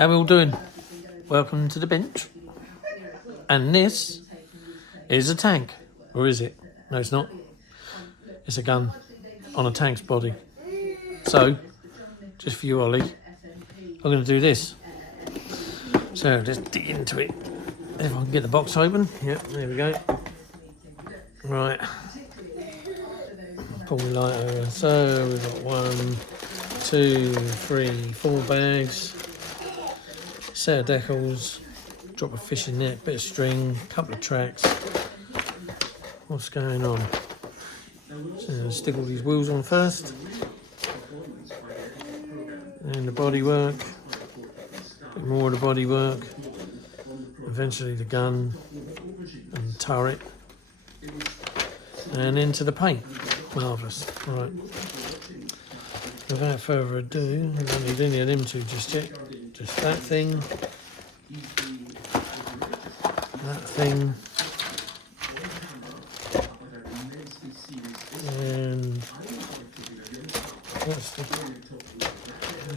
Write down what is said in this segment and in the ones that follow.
How we all doing? Welcome to the bench. And this is a tank. Or is it? No, it's not. It's a gun on a tank's body. So, just for you, Ollie, I'm going to do this. So, let's dig into it. If I can get the box open. Yep, there we go. Right. Pull my light over. So, we've got 1, 2, 3, 4 bags. Set of decals, drop a fishing net, bit of string, couple of tracks. What's going on? So stick all these wheels on first. And the bodywork. A bit more of the bodywork. Eventually the gun and the turret. And into the paint. Marvellous. Right. Without further ado, I don't need any of them two just yet. Just that thing, and that's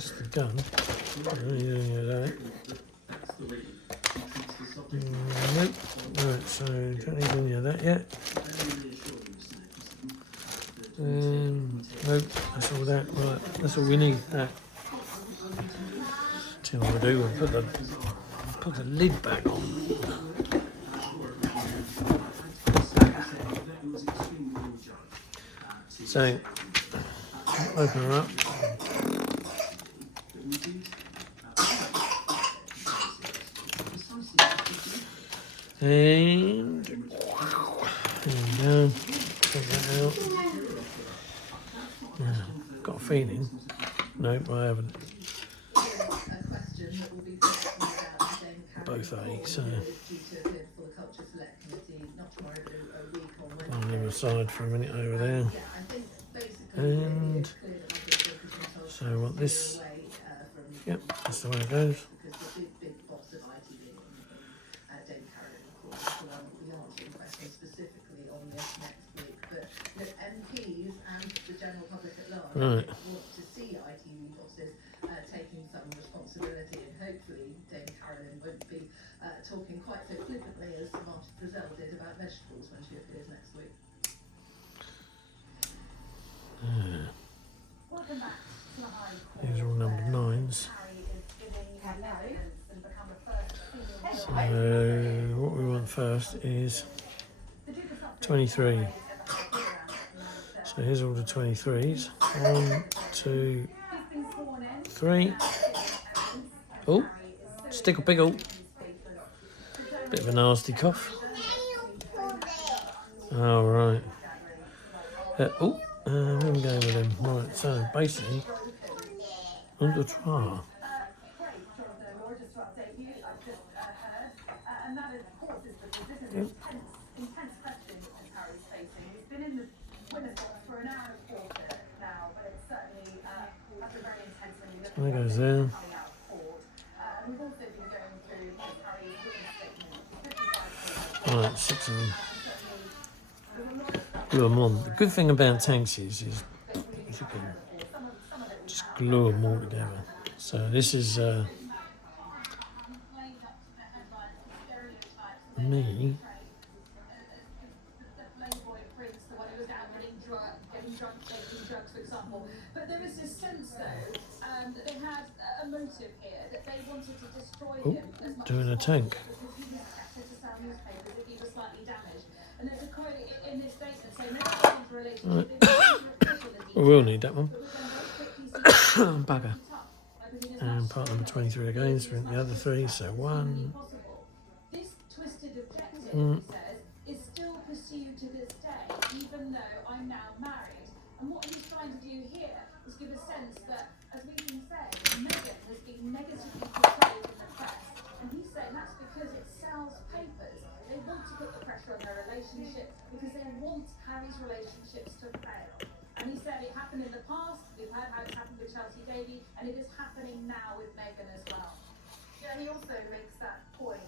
the gun. I don't need any of that. Nope. Right, so don't need any of that yet. Nope, that's all that. Right, that's all we need. That. See what we'll do, we'll put the lid back on. So, open her up. And there we go. Take that out. Now, got a feeling. Nope, I haven't. Both A, so on the other side for a minute over there. And so I want this. Yep, that's the way it goes. Right. Talking quite so flippantly as Martin Frizzell did about vegetables when she appears next week. These are all number 9s. So what we want first is 23. So here's all the 23s. 1, 2, 3. Oh, stickle pickle. Bit of a nasty cough. Oh, right. Where are we going with him? Right, so basically, on the trial. Yep. So that goes there. Right, 6 of them. Glue them on. The good thing about tanks is you can just glue them all together. So this is me. But there is this sense, though, that they had a motive here, that they wanted to destroy him as much doing a tank. Right. We will need that one. Bugger. And part number 23 again, so the other 3, so 1. This twisted objective, is still pursued to this day, even though I'm now married. And what he's trying to do here is give a sense that, as we've been saying, Meghan has been negatively portrayed in the press. And he's saying that's because it sells papers. They want to put the pressure on their relationship because they want Harry's relationships to fail. And he said it happened in the past, we've heard how it's happened with Chelsea Davy, and it is happening now with Meghan as well. Yeah, he also makes that point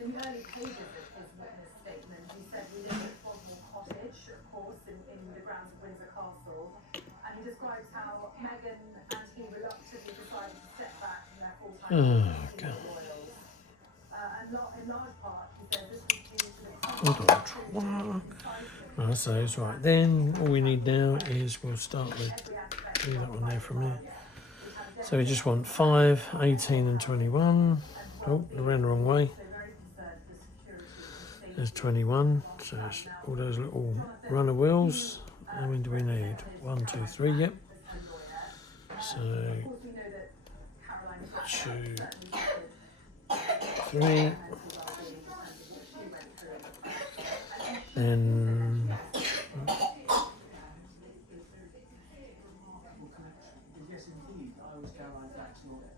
in the early pages of his witness statement. He said we live at Boswell Cottage, of course, in the grounds of Windsor Castle, and he describes how Meghan and he reluctantly decided to step back from their Oh, God. In large part, he says this was due to the Hold on. Right, so it's right. Then all we need now is we'll start with do that one there from here. So we just want 5, 18 and 21. Oh, I ran the wrong way. There's 21. So it's all those little runner wheels. How many do we need? 1, 2, 3. Yep. So 2, 3. Then Yes, indeed. I was Caroline Flack's lawyer,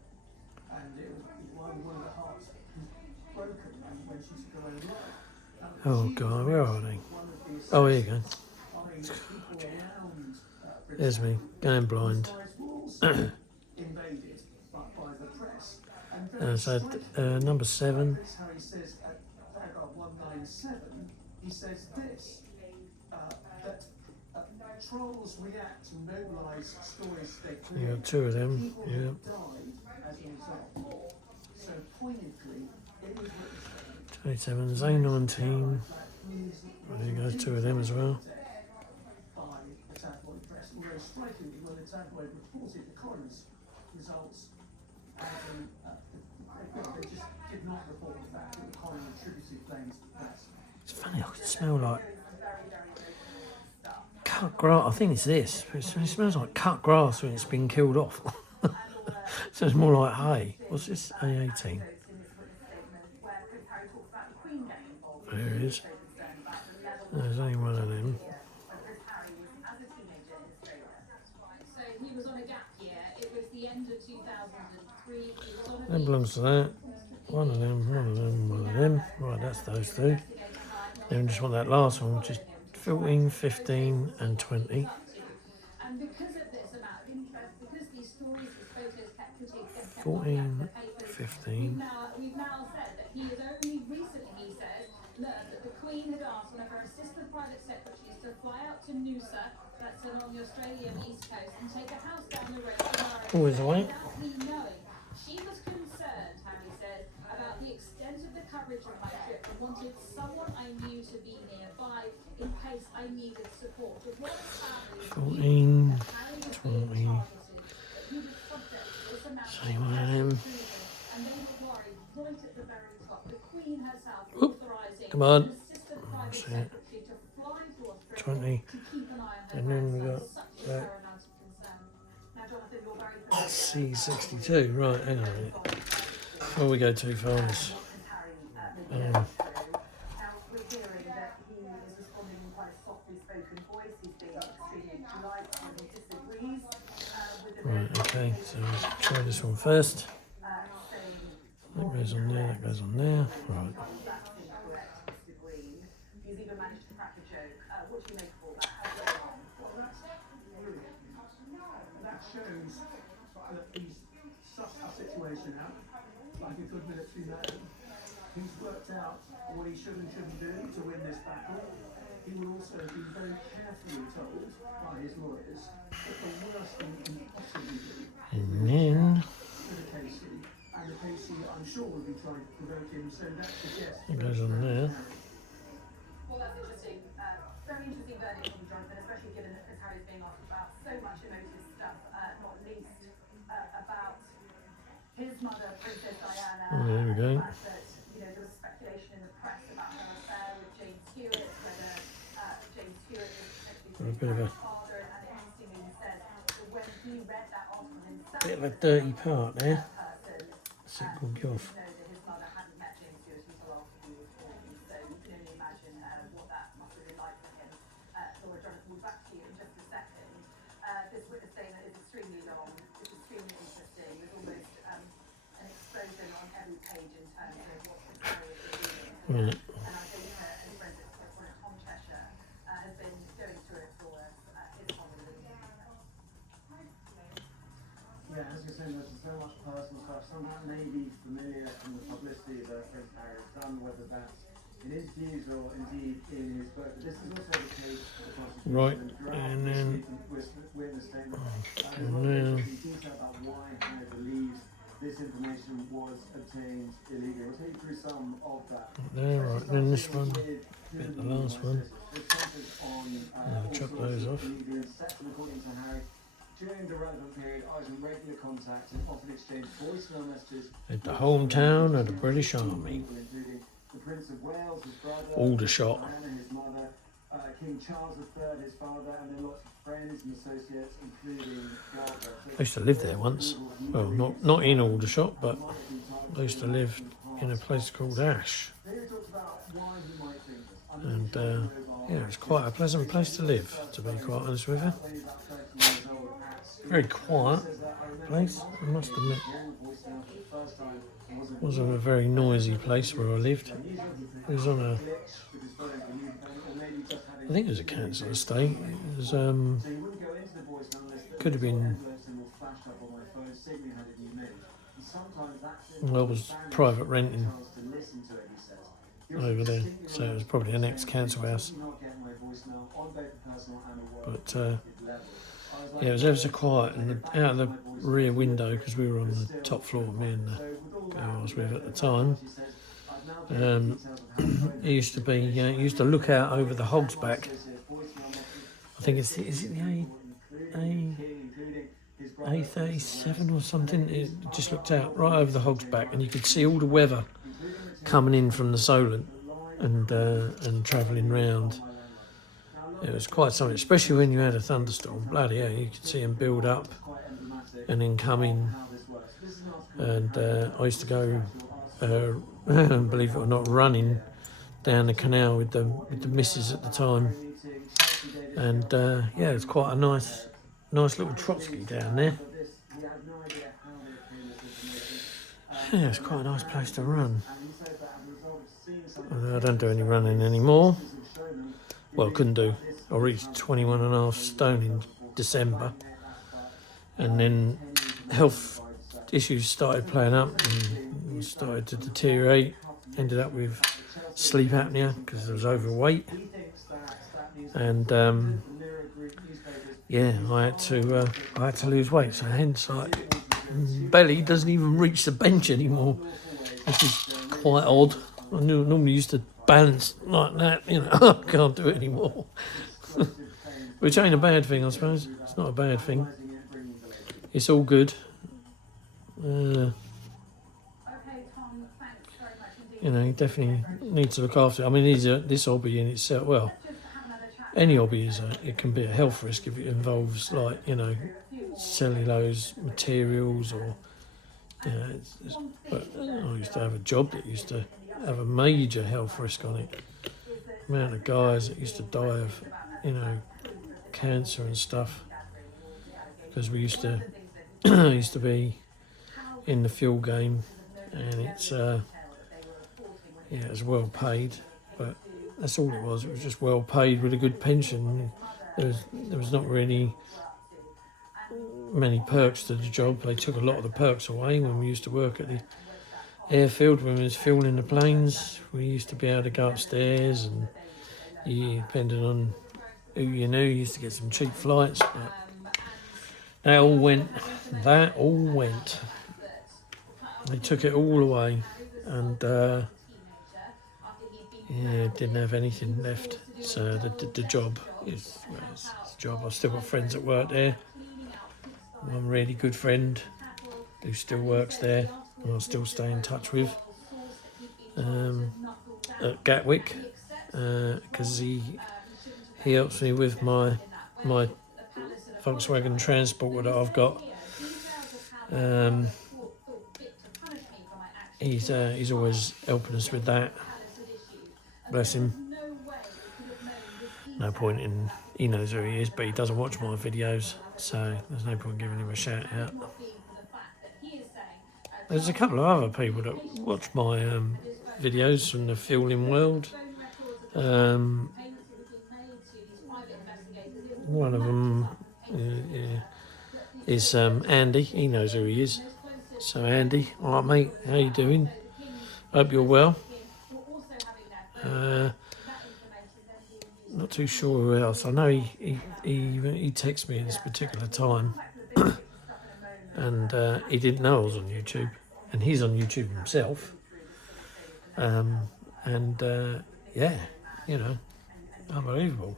and it was one of the hearts was broken when she took her own life. oh God, where are they? Oh, here you go. There's me going blind. Invaded by the press. So number 7. Harry says at paragraph 197, he says this, that trolls react to mobilise stories they create. You got 2 of them. People Yeah. have died as a result. So poignantly, it is witnessed 27 is A19. Well, there goes 2 of them as well. by the tabloid press. Although strikingly, when the tabloid reported the coroner's results, they just did not report the fact that the coroner attributed claims to the press. It's funny, I can smell like cut grass. I think it's this. It smells like cut grass when it's been killed off. So it's more like hay. What's this? A18. There it is. There's only one of them. So he was on a gap year. It was the end of 2003. He was on a That belongs to that. One of them, one of them, one of them. Right, that's those 2. Then we just want that last one, which is 14, 15 and 20. And because of this amount of interest, because these stories, these photos kept getting 14, 15. we've now said that he has only recently, he says, learned that the Queen had asked one of her assistant private secretaries to fly out to Noosa, that's along the Australian east coast, and take a house down the road to Norwich Always away. without me knowing. She was concerned, Harry said, about the extent of the coverage of my trip and wanted someone I knew to be nearby in case I needed support. But what happened 14, Harry was 20. being targeted, that he was subject to this amount of Same one of them. and they were worried right at the very top. The Queen herself Oop, authorising come on. an assistant private That's it. secretary to fly to Australia 20. to keep an eye on her And then we grandson. got Such a that. paramount of concern. Now, Jonathan, you're very C62. Right, hang on a minute. Before we go too far, let's, Now, we're hearing that he is responding in quite a softly spoken voice. He's being extremely polite when he disagrees with the right, okay, so let's try this one first. saying That goes on there, that goes on there. Right. that's incorrect, Mr. Green. He's even managed to crack a joke. What do you make of all that? How's it going? Well, that's brilliant. That shows that he's sussed our situation out, like a good military man. He's worked out what he should and shouldn't do to win this battle. He will also have been very carefully told by his lawyers that the worst thing he can possibly do And then to the Casey, and the Casey, I'm sure, will be trying to provoke him, so that suggests it goes on there. Well, that's interesting. Very interesting verdict from Jonathan, especially given that Harry's being asked about so much emotive stuff, not least about his mother, Princess Diana. Oh, there we go. The fact that, there was speculation in the press about her affair with James Stewart, whether James Stewart was Got a bit of a father, and interestingly he said that when he read that article himself, bit of a dirty part there. person, What's it called? Go off. know that his mother hadn't met James Stewart until after he was born, so you can only imagine what that must have been like for him. Laura, Jonathan, we'll back to you in just a second. This witness statement is extremely long, it's extremely interesting, there's almost an explosion on every page in terms of what the story is doing. Right. And I think, as forensic correspondent Tom Cheshire has been going through it for us, his comment. Yeah, as you're saying, there's so much personal stuff. Some of that may be familiar from the publicity that Prince Harry has done, whether that's in interviews or indeed in his book. But this is also the case for the prosecution. Right, Throughout and this then witness statement, and there's a lot of then detail about why Harry believes this information was obtained illegally. We'll take you through some of that. There, right, then this one, bit the last one. I'll chop those off. According to Harry, during the relevant period, I was in regular contact and often exchanged voicemail messages At the hometown of the British Army. including the Prince of Wales, his brother, Aldershot. Diana, his mother, King Charles III, his father, and then lots of friends and associates, including Garber. I used to live there once. Well, not in Aldershot, but I used to live in a place called Ash. And yeah, it's quite a pleasant place to live, to be quite honest with you. Very quiet place, I must admit. Wasn't a very noisy place where I lived. It was on a, I think it was a council estate. It was could have been, well, it was private renting over there, so it was probably an ex-council house. But yeah, it was ever so quiet, and out of the rear window, because we were on the top floor, me and the girl I was with at the time, it used to be, it used to look out over the Hog's Back. I think is it the A37 or something? It just looked out right over the Hog's Back, and you could see all the weather coming in from the Solent and travelling round. It was quite something, especially when you had a thunderstorm. Bloody hell, you could see them build up and then come in. And I used to go, believe it or not, running down the canal with the missus at the time. And yeah, it's quite a nice little Trotsky down there. Yeah, it's quite a nice place to run. Although I don't do any running anymore. Well, couldn't do. I reached 21.5 stone in December, and then health issues started playing up and started to deteriorate. Ended up with sleep apnea because I was overweight, and yeah, I had to lose weight. So hence, like, belly doesn't even reach the bench anymore, which is quite odd. I normally used to balance like that, you know. I can't do it anymore. Which ain't a bad thing, I suppose. It's not a bad thing. It's all good. You know, you definitely need to look after it. I mean, this hobby in itself, well, any hobby it can be a health risk if it involves, like, you know, cellulose materials or, you know, but I used to have a job that used to have a major health risk on it. The amount of guys that used to die of, you know, cancer and stuff, because we used to be in the fuel game, and it's yeah, it was well paid, but that's all it was. It was just well paid with a good pension. There was not really many perks to the job. They took a lot of the perks away when we used to work at the airfield, when we was fueling the planes. We used to be able to go upstairs, and depending on who you knew, you used to get some cheap flights, but that all went. They took it all away, and yeah, didn't have anything left. So the job is, well, it's a job. I've still got friends that work there. One really good friend who still works there, and I'll still stay in touch with at Gatwick, because he helps me with my Volkswagen Transporter that I've got. He's always helping us with that. Bless him. No point in, he knows who he is, but he doesn't watch my videos, so there's no point giving him a shout out. There's a couple of other people that watch my videos from the fueling world. One of them is Andy. He knows who he is. So Andy, alright mate, how you doing? Hope you're well. Not too sure who else. I know he texted me at this particular time, and he didn't know I was on YouTube. and he's on YouTube himself. Yeah, you know, unbelievable.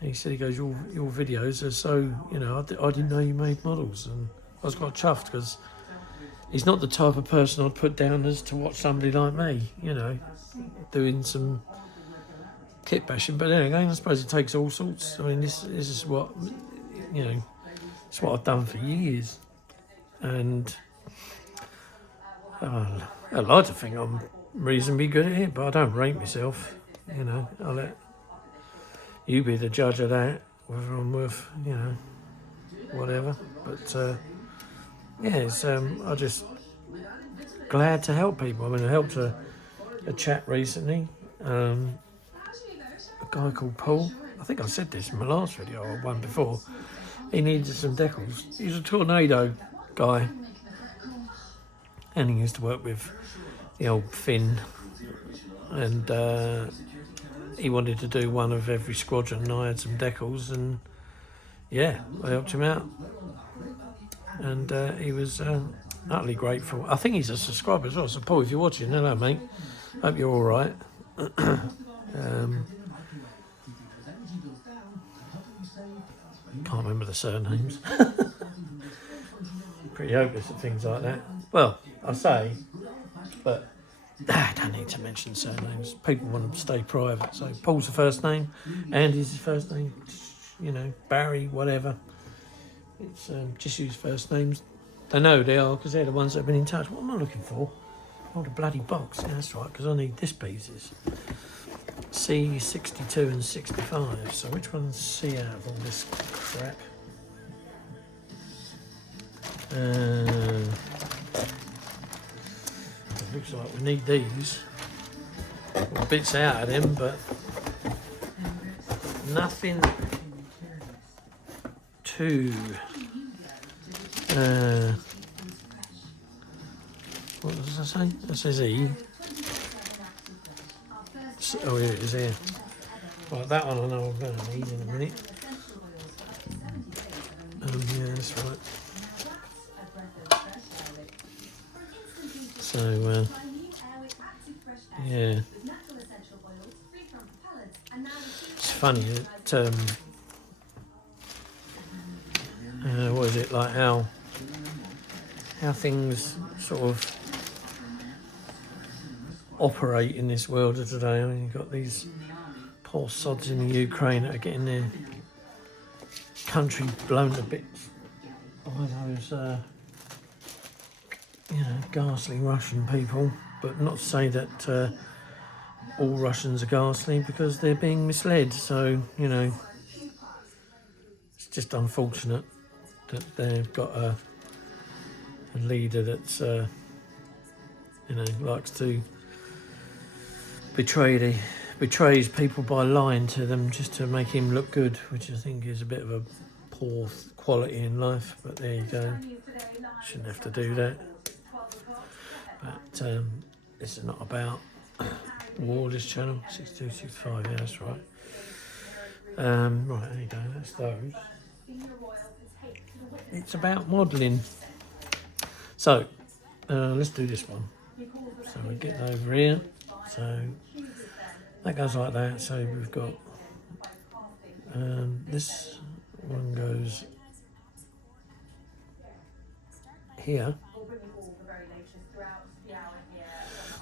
He said, he goes, your videos are so, you know, I didn't know you made models, and I was quite chuffed because he's not the type of person I'd put down as to watch somebody like me, you know, doing some kit bashing. But then again, I suppose it takes all sorts. I mean, this is what, you know, it's what I've done for years, and I like to think I'm reasonably good at it, but I don't rate myself. You know, I'll let you be the judge of that, whether I'm worth, you know, whatever. But yeah, it's I just glad to help people. I mean, I helped a chap recently, a guy called Paul. I think I said this in my last video or one before. He needed some decals. He's a tornado guy, and he used to work with the old Finn, and he wanted to do one of every squadron, and I had some decals, and yeah, I helped him out, and he was utterly grateful. I think he's a subscriber as well, so Paul, if you're watching, hello mate, hope you're all right. Can't remember the surnames. Pretty hopeless at things like that. Well, I say, but I don't need to mention surnames. People want to stay private. So Paul's the first name, Andy's his first name, you know, Barry, whatever. It's just use first names. They know who they are because they're the ones that have been in touch. What am I looking for? Oh, the bloody box. Yeah, that's right, because I need this pieces. C62 and 65. So which one's C out of all this crap? It looks like we need these. Well, bits out of them, but nothing too. What does that say? That says E. Oh, here it is here. Well, that one I know I'm going to need in a minute. Yeah, that's right. So, yeah. It's funny that, what is it, like how things sort of operate in this world of today. I mean, you've got these poor sods in the Ukraine that are getting their country blown to bits by those, you know, ghastly Russian people. But not to say that all Russians are ghastly, because they're being misled. So, you know, it's just unfortunate that they've got a leader that's, you know, likes to betrays people by lying to them just to make him look good, which I think is a bit of a poor quality in life. But there you go. Shouldn't have to do that. But this is not about war, this channel. 6265, yeah, that's right. Right, there you go, that's those. It's about modelling. So, let's do this one. So we get over here. So that goes like that. So we've got this one goes here.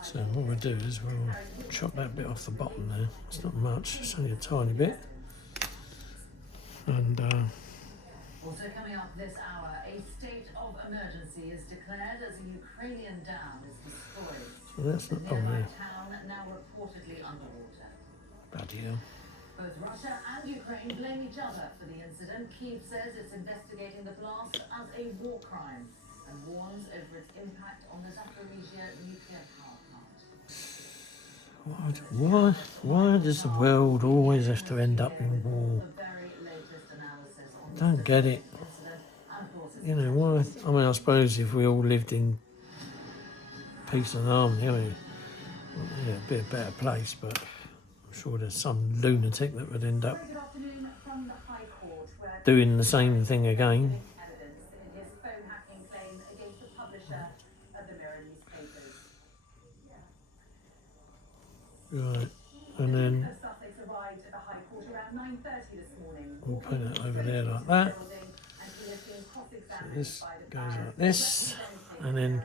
So what we'll do is we'll chop that bit off the bottom there. It's not much, it's only a tiny bit. And also coming up this hour, a state of emergency is declared as a Ukrainian dam is destroyed. so that's not The nearby there. town now reportedly underwater. Bloody hell. Both Russia and Ukraine blame each other for the incident. Kyiv says it's investigating the blast as a war crime and warns over its impact on the Zaporizhia nuclear power plant. Why does the world always have to end up in war? The very latest analysis on Don't get it. incident, and of course, You know, why? I mean, I suppose if we all lived in peace and harmony, I mean, yeah, it'd be a better place, but I'm sure there's some lunatic that would end up Good afternoon from the High Court, where doing the same thing again. evidence in his phone hacking claim against Right, and then Of Sussex arrived at the High Court around 9:30 this morning. we'll put it over there like that. And he has been So cross-examined this by the goes barrister like this, and then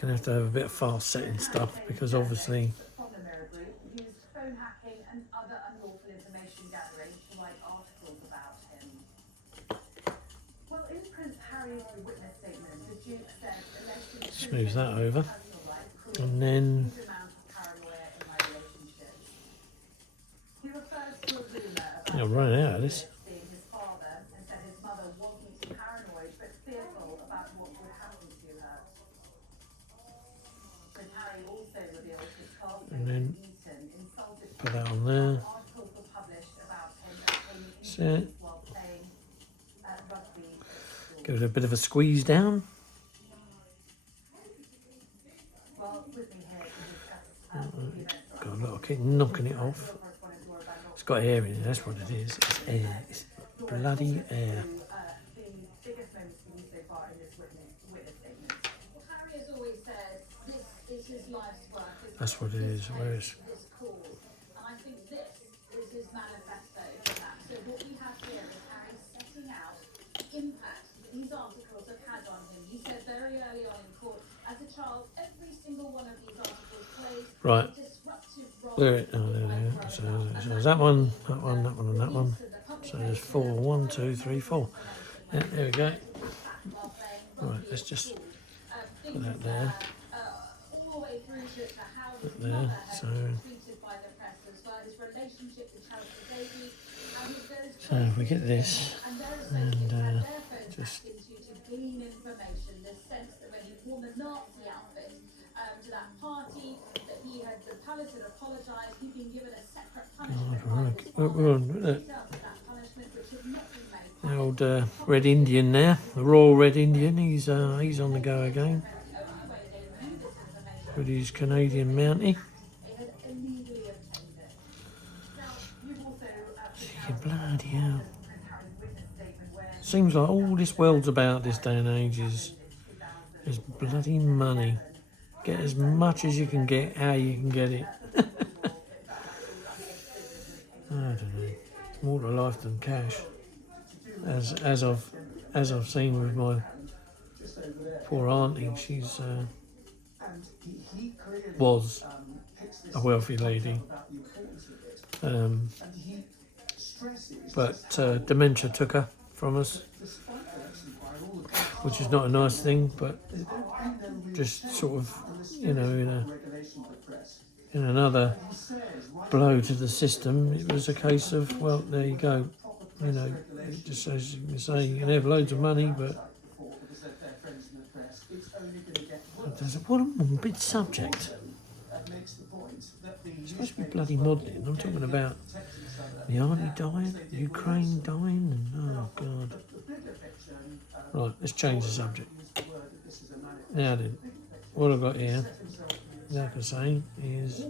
gonna have to have a bit of fast setting stuff because obviously from the Mirror Group used phone hacking and other unlawful information gathering to write articles about him. Well, in Prince Harry's witness statement, the Duke said alleged smooth that over, personal life caused and then huge amount of paranoia in my relationships. He refers to a rumour about I'll run out of this. being his father and said his mother wasn't paranoid but fearful about what would happen to her. Prince Harry also revealed his classmate And then Eton insulted put that on there. articles were published about him obtaining That's it. while playing rugby at school. Give it a bit of a squeeze down. Well, with me here to discuss the events that God, look, I keep knocking it off. It's got air in it, that's what it is. It's air. It's bloody air. the biggest moments for you so far in this witness statement. Well, Harry has always said this is his life's work. That's what it is. Where is? This cause, and I think this is his manifesto for that. So what we have here is Harry setting out the impact that these articles have had on him. He said very early on in court, as a child, every single one of these articles plays Right. a disruptive role. There it. Oh, there. So there's that one, that one, that one, and that one. So there's 4. 1, 2, 3, 4. Yeah, there we go. Right, let's just put that there. All the way through to how his There, mother has so- been treated by the press as well, his relationship with Chelsea Davy, how he goes So if we get this, and their and, associates had their phones just- hacked into to glean information, the sense that when he wore the Nazi outfit to that party, that he had, the palace had apologised, he'd been given a separate punishment by right, his we're on, father. look, Details of that punishment which had not been made the old Red Indian there, the Royal Red Indian. He's on the go again with his Canadian Mountie. they had illegally obtained it. Now, you've also You bloody hell. Prince Harry's witness statement where Seems like all this world's about this day and age is bloody money. Get as much as you can get, how you can get it. I don't know. More to life than cash. As I've seen with my poor auntie, she's And he clearly was picks this a wealthy lady, about the importance of it. um, And he stresses but dementia took her from us, despite election by all the countries, which is not a nice thing. But there's been no real just sort of, in the in regulation of the press. another He says right blow to the system, it was a case of, well, there you go. It just says you can say you can have loads of money, but before because they're friends in the press. It's only going to get worse. there's what a morbid subject. That makes the point that the It's supposed to be bloody modelling. I'm talking about the army dying, Ukraine dying, and oh god. the bigger picture. Right, let's change the subject. Use the word that this is a manic. Now then, what I've got here, like I say, is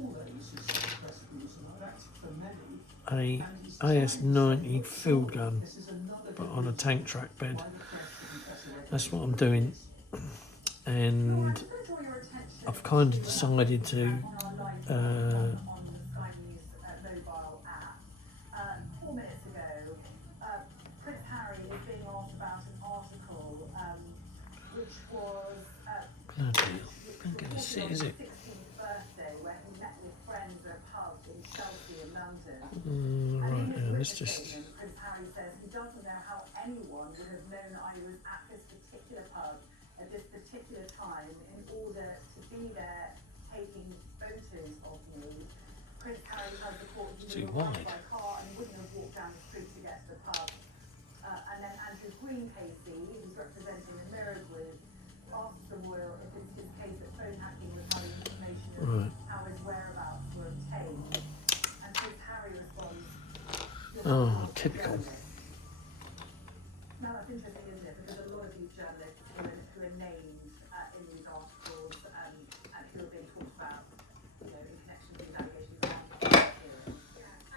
a AS90 field gun, but on a tank track bed. That's what I'm doing, and I've kind of decided to on the Sky News mobile app. 4 minutes ago, Prince Harry is being asked about an article which was bloody hell, can't get to sit, is it? 16th birthday, where he met with friends at a pub in Chelsea in London. Right, now let's just. Prince Harry says he doesn't know how anyone would have known I was at this particular pub at this particular time in order to be there taking photos of me. Prince Harry has the court he Too would have wide. by car and he wouldn't have walked down the street to get to the pub. And then Andrew Green-Casey, who's representing the Mirror Group, asked the Royal if it's his case that phone hacking was how the information of Right. how his whereabouts were obtained. And Prince Harry responds, Oh, typical. now that's interesting, isn't it? Because a lot of these journalists who are named in these articles and who are being talked about, in connection with these allegations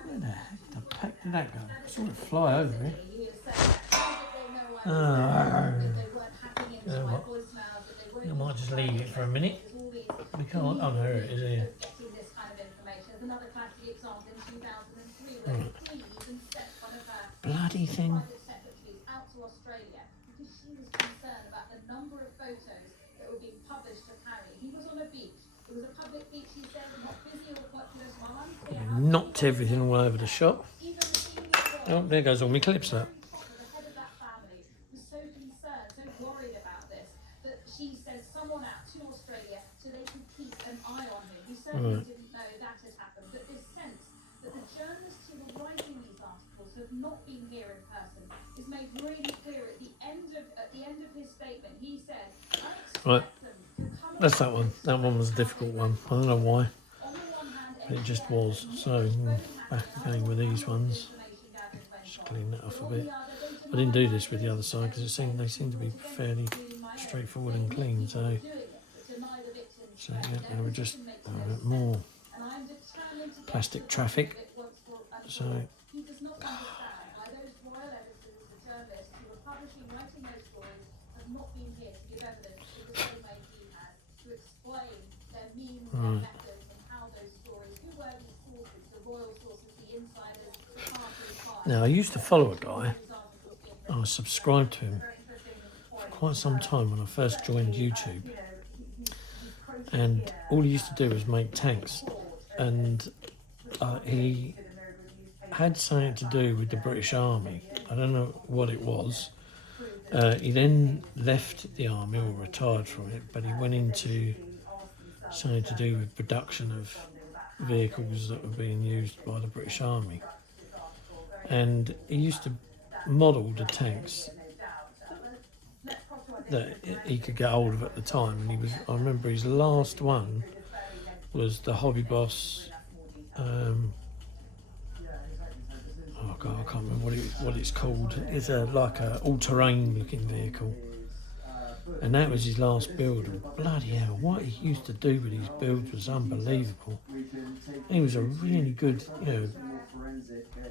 Where the heck the heck did that go? I saw it fly over here. He has said that how did they know I was Oh, there, that they weren't hacking into you know my what? voicemails, that they weren't I might just leave it for a minute. because all these We can't. Oh, there it is here. getting this kind of information. There's another classic example in 2003 where the Queen even sent one of her Bloody thing. private secretaries out to Australia because she was concerned about the number of photos that were being published of Harry. He was on a beach. It was a public beach, he said, not busy or popular, so I'm unclear how Knocked everything all over the shop. even the senior royal Oh, there goes all my clips up. Harry Potter, the head of that family, was so concerned, so worried about this, that she sent someone out to Australia so they could keep an eye on him. We certainly didn't know that had happened, but this sense that the journalists who were writing these articles have not been here in person is made really clear at the end of his statement. He said, I expect Right. them to come That's that one. That one was a difficult one. I don't know why, on the one hand, but it just was. So, back again with these ones. Just clean that off a bit. I didn't do this with the other side because they seem to be fairly straightforward and clean. So yeah, there were just a bit more plastic traffic. So he does not understand why those royal editors, the journalists who were writing those stories, have not been here to give evidence in the same way he has, to explain their means, their methods, and how those stories, who were these sources, the royal sources, the insiders, the party. now I used to follow a guy. I was subscribed to him for quite some time when I first joined YouTube, and all he used to do was make tanks, and he had something to do with the British Army. I don't know what it was. He then left the army or retired from it, but he went into something to do with production of vehicles that were being used by the British Army. And he used to model the tanks that he could get hold of at the time. And I remember his last one was the Hobby Boss. Oh God, I can't remember what it's called. It's like a all-terrain looking vehicle, and that was his last build. And bloody hell, what he used to do with his builds was unbelievable. He was a really good,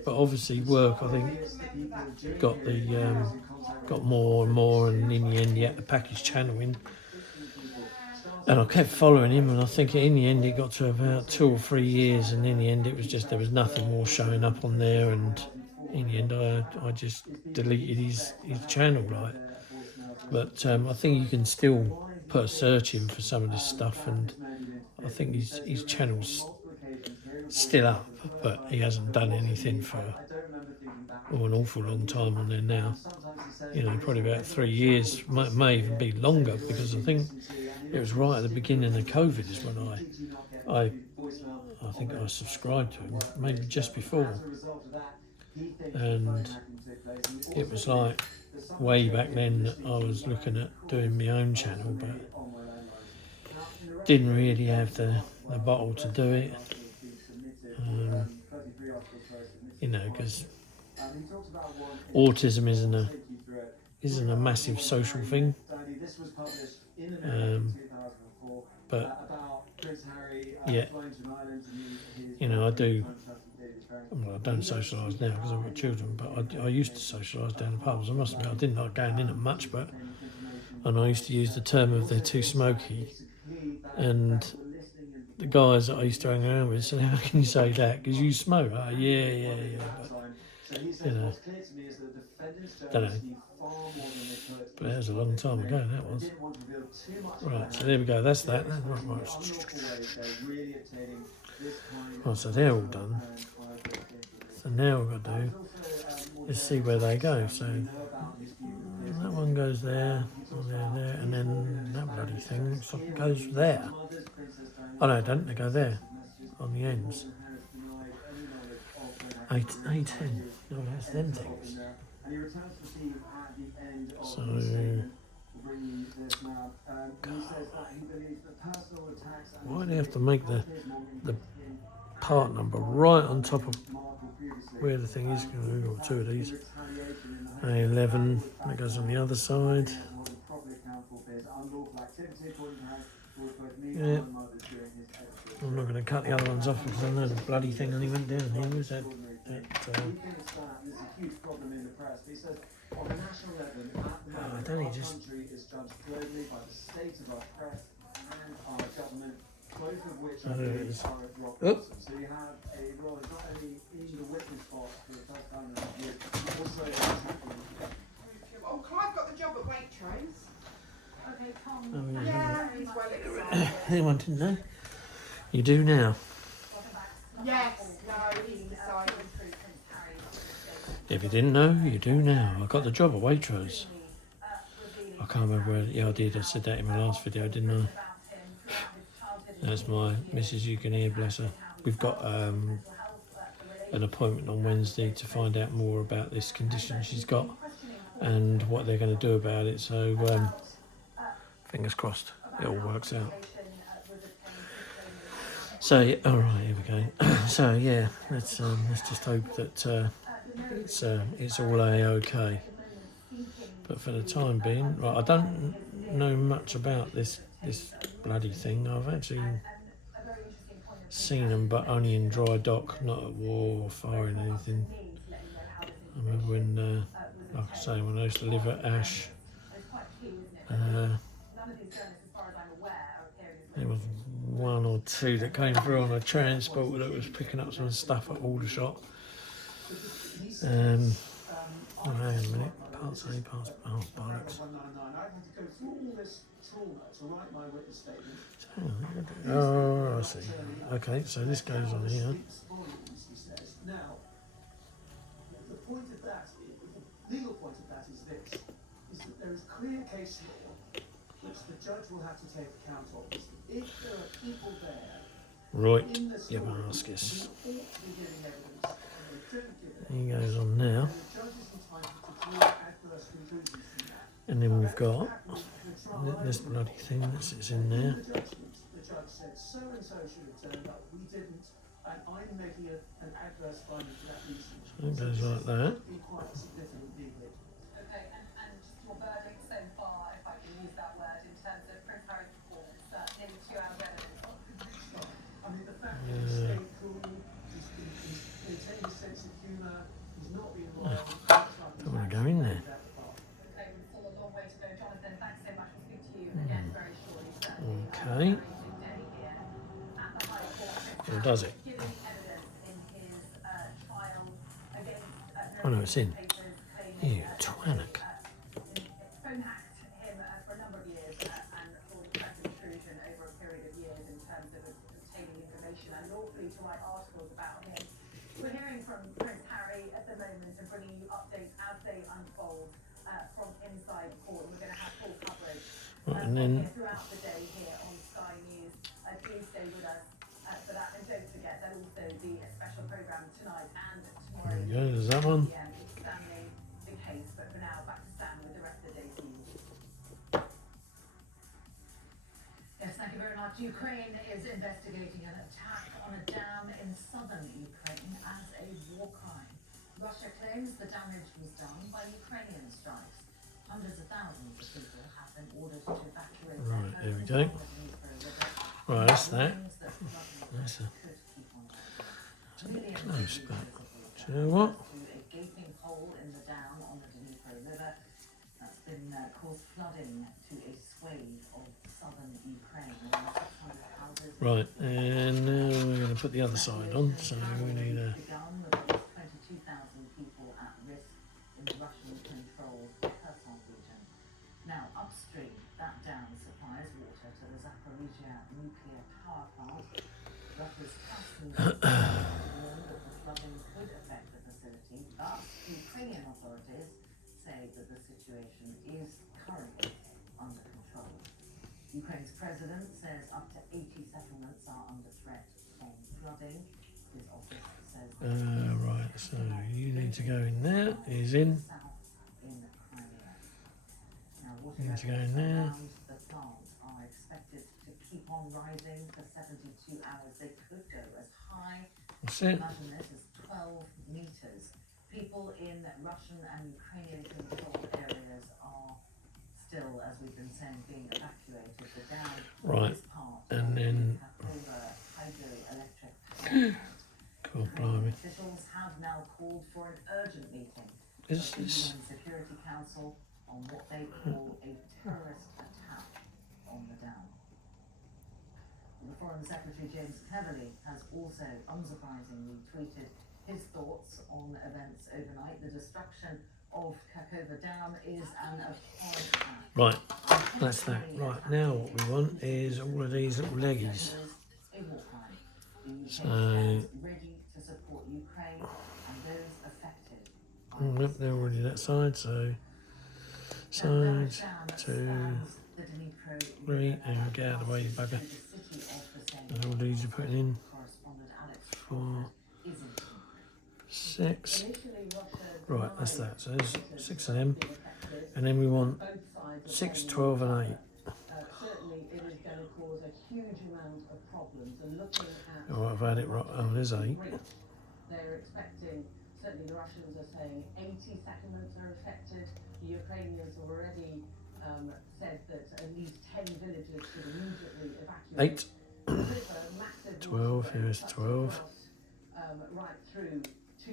but obviously work, I think, got more and more, and in the end he had to pack his channel in. And I kept following him, and I think in the end it got to about 2 or 3 years, and in the end it was just, there was nothing more showing up on there, and in the end I just deleted his channel, like. But I think you can still put a search in for some of this stuff, and I think his channel's still up, but he hasn't done anything for an awful long time on there now. Probably about 3 years, may even be longer, because I think it was right at the beginning of COVID is when I think I subscribed to him, maybe just before. And it was like way back then that I was looking at doing my own channel, but didn't really have the bottle to do it. Because autism isn't a massive social thing. But yeah, I do. Well, I don't socialise now because I've got children, but I used to socialise down the pubs. I must admit, I didn't like going in it much, and I used to use the term of they're too smoky. And the guys that I used to hang around with said, "How can you say that? Because you smoke." Oh, yeah. But, don't know. But that was a long time ago, that was. Right, so there we go, that's that. Right, so they're all done. So now what we've got to do is see where they go. So that one goes there, there, and then that bloody thing looks like it goes there. Oh no, it doesn't, they go there, on the ends. A10, no, that's them things. So, why do they have to make the part number right on top of where the thing is? We've got 2 of these. A11, that goes on the other side. Yeah. I'm not going to cut the other ones off because I know the bloody thing only went down here. Was that don't he just... both of which I There it believe is. are at rock Oh. bottom. So you have a Roy not only in the witness box for the first time in a year, also Oh, Clive got the job at Waitrose. Okay, Tom. Oh, yeah. Yeah, he's well excited. Anyone didn't know? You do now. Yes, no, he's decided. If you didn't know, you do now. I got the job at Waitrose. I can't remember where. Yeah, I did. I said that in my last video, didn't I? That's my Mrs. You can hear, bless her. We've got an appointment on Wednesday to find out more about this condition she's got and what they're going to do about it. So fingers crossed it all works out. So yeah, all right, here we go. So yeah, let's just hope that it's all a-okay. But for the time being, right, I don't know much about this bloody thing. I've actually seen them, but only in dry dock, not at war or firing anything. I remember when, like I say, when I used to live at Ash, there was one or two that came through on a transport that was picking up some stuff at Aldershot. Oh, hang on a minute. Parts A, parts B, oh, bollocks. Oh, I see. Okay, so this goes on here. Now, the point of that, the legal point of that is this, is that there is clear case law which the judge will have to take account of. Is that if there are people there Right, in the you story Vasquez. who ought to be giving evidence and they don't give it, He goes on now. then the judge is entitled to draw adverse conclusions from that. And then we've got this bloody thing that sits in there. In the judgment, the judge said, so and so should have turned up, we didn't, and I'm making an adverse finding for that reason. So it goes like that. Be quite a significant legal hit. Okay, and just your verdict so far, if I can use that word, in terms of Prince Harry's performance, nearly 2 hours evidence. I mean, the fact that he's stayed cool, he's maintained his sense of humour, he's not been wild. Don't want to go in there. Okay, we've still a long way to go. Jonathan, thanks so much. We'll speak to you again very shortly. Certainly, Okay. a big day here at the High Court. Or does it? Giving evidence in his trial against Oh no, it's in. papers claiming You twannock. phone hacked him for a number of years and for press intrusion over a period of years in terms of obtaining information and lawfully to write articles about him. We're hearing from Prince Harry at the moment and bringing you updates as they unfold from inside court. We're going to have full coverage Right, and then throughout the day here on Sky News. Do stay with us for that, and don't forget there'll also be a special programme tonight and tomorrow. there we go. There's that one. Examining the case, but for now, back to Stan with the rest of the day's news. Yes, thank you very much. Ukraine is investigating an attack on a dam in southern Ukraine as a war crime. Russia claims the damage was done by Ukrainian strikes. Hundreds of thousands of people have been ordered to evacuate their Right, there we homes go. along the Dnipro River. Right, that's that. Warnings that flooding That's a could keep on rising. Millions of close, but users of do you know what? through a gaping hole in the dam on the Dnipro River that's been caused flooding to a swathe of southern Ukraine. More than 600 houses. Right, and now we're going to put the other side on. So we need a. Begun with at least 22,000 people at risk in the Russian-controlled Kherson region. Now, upstream, that dam supplies water to the Zaporizhia nuclear power plant. Russia's custom warned that the flooding could affect the facility, but Ukrainian authorities say that the situation is currently under control. Ukraine's president says up to 80 settlements are under threat from flooding. His office says Right, so you need to go in there. He's in. south in Crimea. Now, water You need to go levels in there. around the plant are expected to keep on rising for 72 hours. They could go as high, That's it. imagine this, as 12 meters. People in Russian and Ukrainian controlled areas are still, as we've been saying, being evacuated. The dam Right, is part and of then- the Kakhovka hydroelectric power plant. God blimey. Officials have now called for an urgent meeting Is of the this? UN Security Council on what they call a terrorist attack on the dam. The Foreign Secretary James Cleverly has also, unsurprisingly, tweeted his thoughts on events overnight. The destruction of Kakova Dam is an abhorrent act. Right, that's that. Right, now what we want is all of these little leggies. A war crime. The UK So, stands ready to support Ukraine and those affected. yep, they're already that side, so side, 2, 3, and get out of the way, you bugger. And all these you're putting in. 4, 6. Right, that's that. So there's 6 of them. And then we want 6, 12 and 8. Certainly it is going to cause a huge amount of problems. And looking at Oh, I've had it right. Oh, there's 8. they're expecting, certainly the Russians are saying 80 settlements are affected. The Ukrainians have already said that at least 10 villages should immediately evacuate. 8. 12, here's 12. Right through to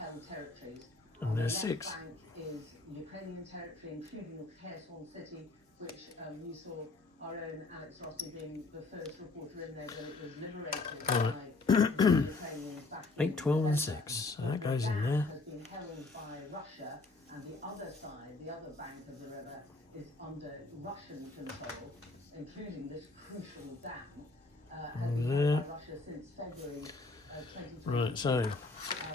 held territories. And there's The 6. left bank is Ukrainian territory, including the Kherson city, which you saw our own Alex Rossi being the first reporter in there, that it was liberated Right. by the Ukrainians back in 8, 12 and 6. So that goes in there. has been held by Russia, and the other side, the other bank of the river, is under Russian control, including this crucial dam, has been held by Russia since February 2020. Right, so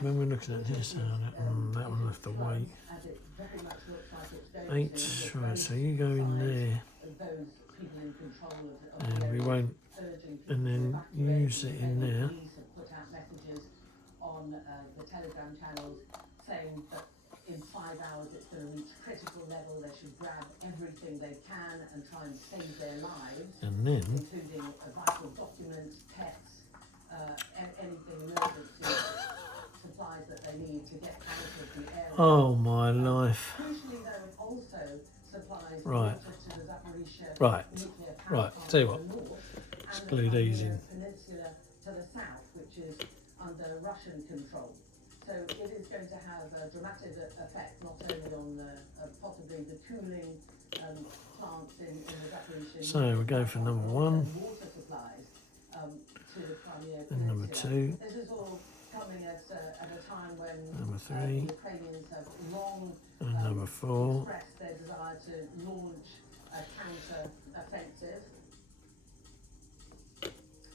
when we're looking at this, that one left the weight. As it very much looks like it's going 8, to, right, so you go in there, those people in control of the and we area won't, urging people and to then evacuate. use it in The there. police have put out messages on the Telegram channels saying that in 5 hours it's going to reach critical level. They should grab everything they can and try and save their lives, And then, including vital documents, pets, anything emergency supplies that they need to get out of the area. oh my life. Crucially, though, it also supplies Right. water to the Zaporizhia Right. nuclear power Right, plant tell you to what, the north, let's and glue the these Crimea in. Peninsula to the south, which is under Russian control. So it is going to have a dramatic effect not only on possibly the cooling plants in the Zaporizhia. So we go for number 1, Water supplies to the Crimea and number Peninsula. 2, This is all coming at a time when number the 3, Ukrainians have long and number 4. expressed their desire to launch a counter-offensive.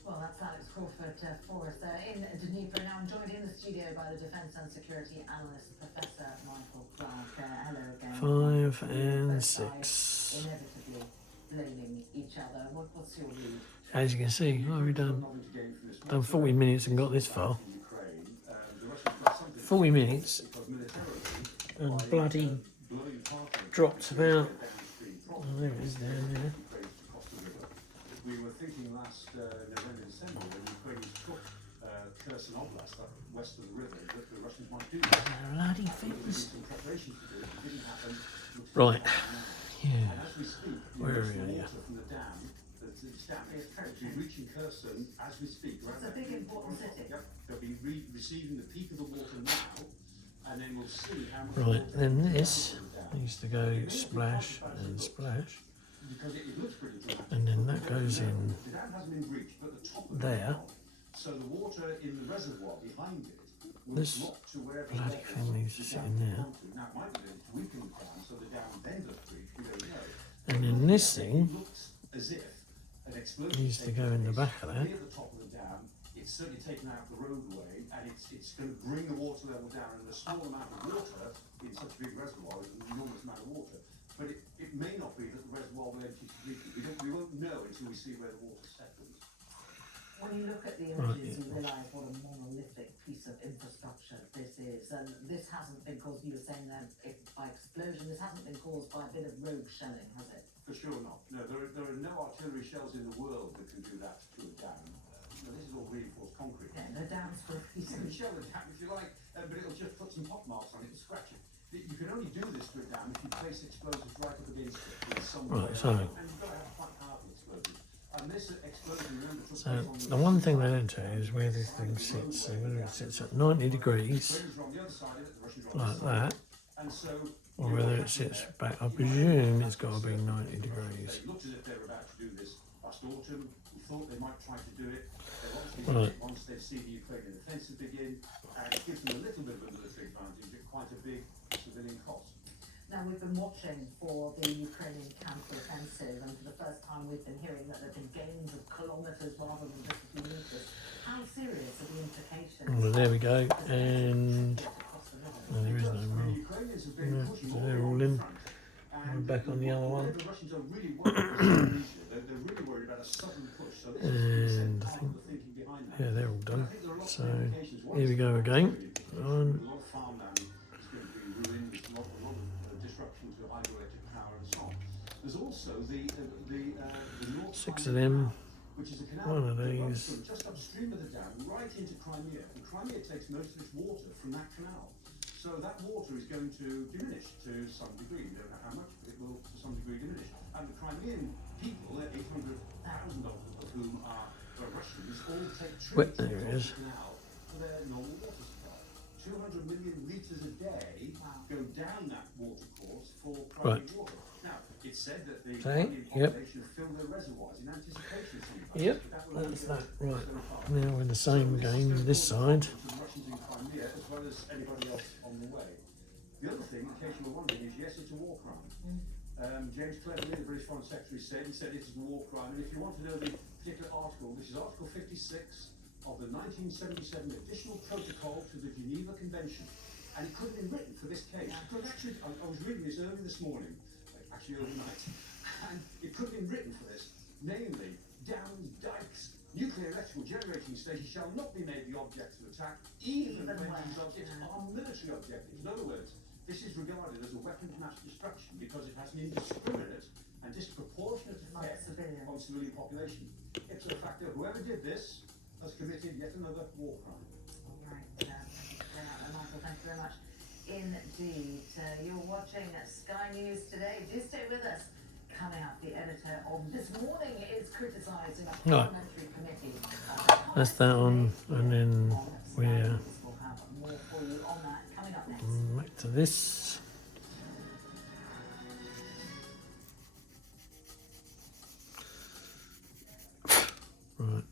Well, that's Alex Crawford for us there in Dnipro. Now I'm joined in the studio by the Defence and Security Analyst, Professor Michael Clark. Hello again. 5 and 6. Inevitably blaming each other. What's your read? As you can see, what have we done? Done 40 minutes and got this far. 40 minutes and bloody dropped about, oh, there it is down there. We were thinking last November, December, when the Ukrainians took Kherson Oblast, up west of the river, that the Russians might do that. Bloody There were things. some preparations to do it. It didn't happen. Right. Yeah. And as we speak, Where are the you? water from the dam, the dam is actually reaching Kherson as we speak. It's a big important city. Yep. They'll be receiving the peak of the water now, and then we'll see how much Right, water then comes this out of the dam. needs to go splash and splash. Because it looks pretty dramatic. And then that goes in The dam hasn't been breached, but the top of there. it. So the water in the reservoir behind it will This drop to wherever bloody levels thing needs to the sit dam in there. can to. Now it might be that it's weakened the dam, so the dam then does breach. We don't know. And then this It thing looks as if an explosion needs to go in the back of that. Near the top of the dam, it's certainly taken out the roadway, and it's going to bring the water level down. And a small amount of water in such a big reservoir is an enormous amount of water. But it may not be that the reservoir will empty completely. We won't know until we see where the water settles. When you look at the Right, images, yeah. you realise what a monolithic piece of infrastructure this is. And this hasn't been caused, you were saying then, by explosion. This hasn't been caused by a bit of rogue shelling, has it? For sure not. No, there are no artillery shells in the world that can do that to a dam. This is all reinforced concrete. Yeah, no dams for a You can reason. shell a dam if you like, but it'll just put some hot marks on it and scratch it. You can only do this to a dam if you place explosives right up against it in some way. Right, so- And you've got to have quite powerful explosives. And this explosion, remember, took So place on the one thing they don't tell you is where this thing sits. So whether it sits at 90 degrees, Ukrainians are on the other side of it, the Russians are on like this side. that, And so, or whether it sits back. I presume it's got to be 90 degrees. they looked as if they were about to do this last autumn. We thought they might try to do it. They obviously Right. did it once they've seen the Ukrainian offensive begin, and it gives them a little bit of a military advantage at quite a big civilian cost. Now, we've been watching for the Ukrainian counter-offensive, and for the first time we've been hearing that there have been gains of kilometres rather than just a few metres. How serious are the implications? Well, there we go. And Across the river? no, there is no The more. Ukrainians have been Yeah, pushing so all they're all along the in. front, We're and back on the other one. The Russians are really worried about Zaporizhzhia. They're really worried about a sudden push. So this is And I part think, of the thinking behind that. yeah, they're all And I done. think there are lots So of implications. One here is we go the again. A On. lot of farmland is going to be ruined. There's a lot of disruption to hydroelectric power and so on. There's also the North 6 Crimea of them. Canal, which is a canal One of that runs these. from just upstream of the dam right into Crimea. And Crimea takes most of its water from that canal. So that water is going to diminish to some degree. We don't know how much, but it will to some degree diminish. And the Crimean people, 800,000 of whom are Russians, all take Well, trips there it across is. the canal for their normal water supply. 200 million litres a day go down that water course for Crimean Right. water. Now, it's said that the Okay, Crimean yep. population fill their reservoirs in anticipation of something. Yep, But that will only that's go that. so Right. far. Now we're in the same game this side. For the Russians in Crimea, as well as anybody else on the way. The other thing, in case you were wondering, is yes, it's a war crime. James Cleverly, the British Foreign Secretary, said it is a war crime. And if you want to know the particular article, this is Article 56 of the 1977 Additional Protocol to the Geneva Convention. And it could have been written for this case. It could actually, I was reading this early this morning, actually overnight, and it could have been written for this. Namely, dams, dikes, nuclear electrical generating stations shall not be made the objects of attack, even when these objects are military objectives. In other words, this is regarded as a weapon of mass destruction because it has an indiscriminate and disproportionate effect on civilian population. Ipso facto, whoever did this has committed yet another war crime. All right, Michael, thank you very much. Indeed, you're watching Sky News today. Do stay with us. Coming up, the editor of This Morning is criticising a parliamentary committee. That's that on, and then we're We'll have more for you on that coming up next. back to this. Right.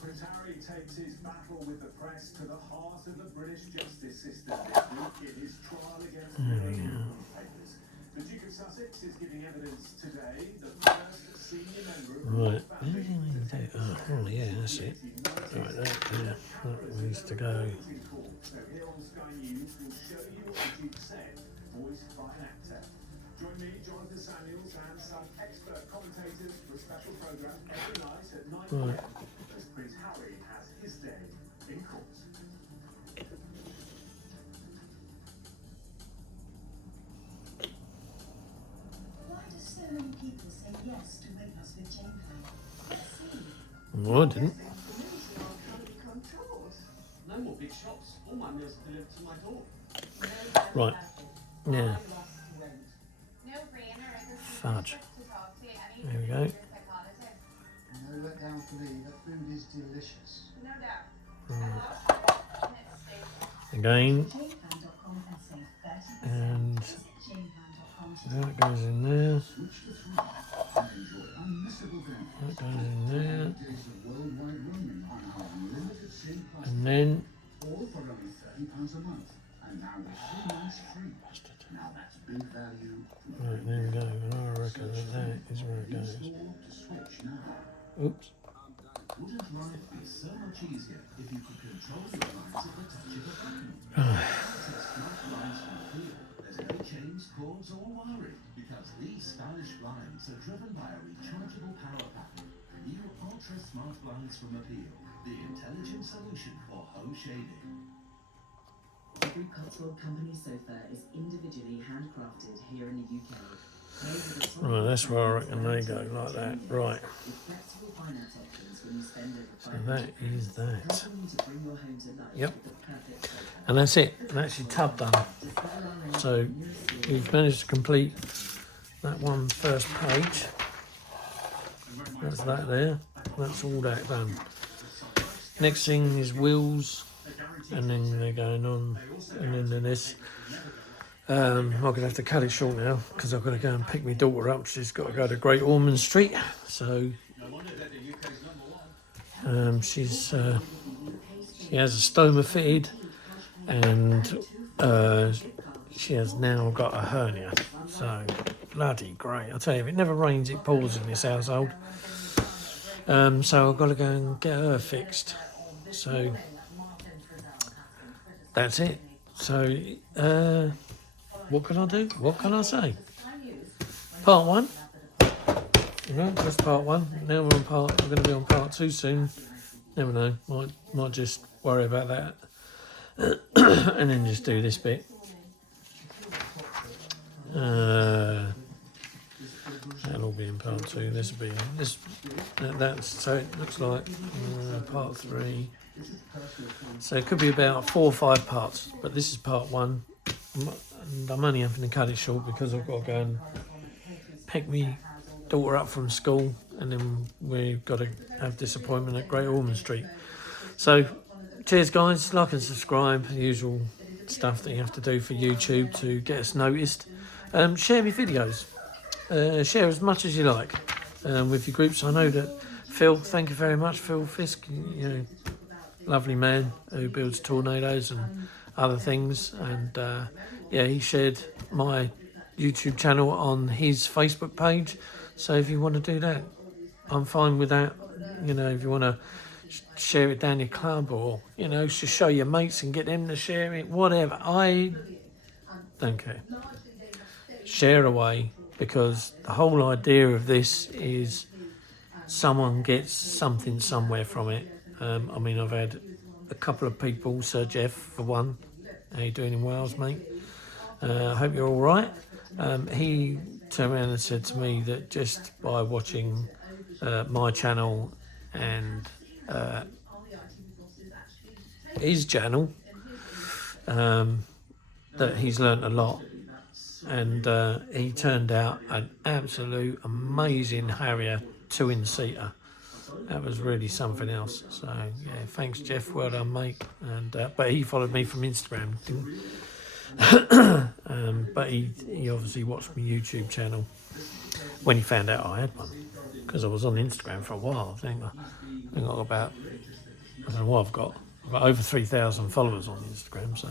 Prince Harry takes his battle with the press to the heart of the British justice system this week in his trial against the newspapers. The Duke of Sussex is giving evidence today. The first senior member of the Right. royal family. Oh, yeah, that's it. Right, that needs to go. So here on Sky News, we'll show you what the Duke said, voiced by an actor. Join me, Jonathan Samuels, and some expert commentators for a special programme every night at 9 p.m. as Prince Harry has his day in court. Why do so many people say yes to weight loss with chain plan? Let's see. Well, I didn't. No more big shops. All my meals are delivered to my door. Right. Yeah. No brainer. I just Fudge. to talk to any There we go. psychologist. No letdown for me. The food is delicious. No doubt. Again, Chainplan.com and save 30%. and Visit chainplan.com to that goes in there. Switch to 3 and enjoy unmissable That benefits. goes in there. Days of worldwide roaming on our unlimited SIM Plus, And then all for only £30 a month. And now with 3 months free. Now that's big value. right, there we go. And I reckon that is where it goes. Install to switch now. Oops. Wouldn't life be so much easier if you could control your lines at the touch of a button? Access smart blinds from the field. There's no chains, cords or wiring because these stylish blinds are driven by a rechargeable power pack. New ultra smart blinds from Appeal, the intelligent solution for home shading. Every Cotswold Company sofa is individually handcrafted here in the UK. Made with a solid Right, that's where I design reckon they designed go, like for that. 10 years, Right. With flexible finance options when you spend over So £500, that is that. helping you to bring your home to life Yep. with the perfect sofa. And that's it. And actually tub done. Discover our range So of newest deals. we've managed to complete that one first page. That's that there. That's all that done. Next thing is wheels, and then they're going on, and then this. I'm going to have to cut it short now because I've got to go and pick my daughter up. She's got to go to Great Ormond Street. So she's she has a stoma fitted, and she has now got a hernia. So bloody great. I tell you, if it never rains, it pours in this household. So I've got to go and get her fixed. So that's it. So what can I do? What can I say? Part one. Right, that's part one. Now we're going to be on part two soon. Never know. Might just worry about that, and then just do this bit. That'll all be in part two. This will be this. That's so it looks like part three. So it could be about 4 or 5 parts, but this is part one. And I'm only having to cut it short because I've got to go and pick me daughter up from school, and then we've got to have this appointment at Great Ormond Street. So cheers guys, like and subscribe, the usual stuff that you have to do for YouTube to get us noticed. Share my videos, share as much as you like with your groups. I know that Phil, thank you very much, Phil Fisk, you know, lovely man who builds tornadoes and other things, and yeah, he shared my YouTube channel on his Facebook page. So if you want to do that, I'm fine with that. You know, if you want to share it down your club, or you know, just show your mates and get them to share it, whatever, I don't care. Share away, because the whole idea of this is someone gets something somewhere from it. I mean, I've had a couple of people, Sir Jeff for one. How you doing in Wales, mate? I hope you're all right. He turned around and said to me that just by watching my channel and his channel, that he's learnt a lot, and he turned out an absolute amazing Harrier 2-in-seater. That was really something else. So yeah, thanks Jeff, well done mate. And but he followed me from Instagram, didn't but he obviously watched my YouTube channel when he found out I had one, because I was on Instagram for a while. I think I got about, I don't know what I've got over 3,000 followers on Instagram, so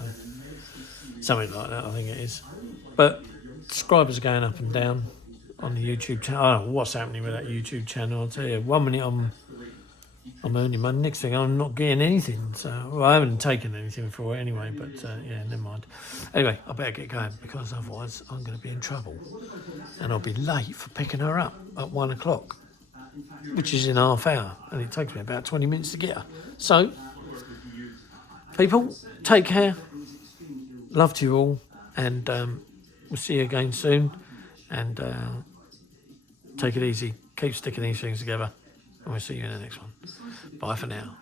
something like that I think it is. But subscribers are going up and down on the YouTube channel. I don't know what's happening with that YouTube channel. I'll tell you, 1 minute I'm earning money, next thing I'm not getting anything. So, well, I haven't taken anything for it anyway, but yeah, never mind. Anyway, I better get going, because otherwise I'm going to be in trouble. And I'll be late for picking her up at 1 o'clock, which is in half hour. And it takes me about 20 minutes to get her. So, people, take care. Love to you all. And we'll see you again soon. And take it easy. Keep sticking these things together. And we'll see you in the next one. Bye for now.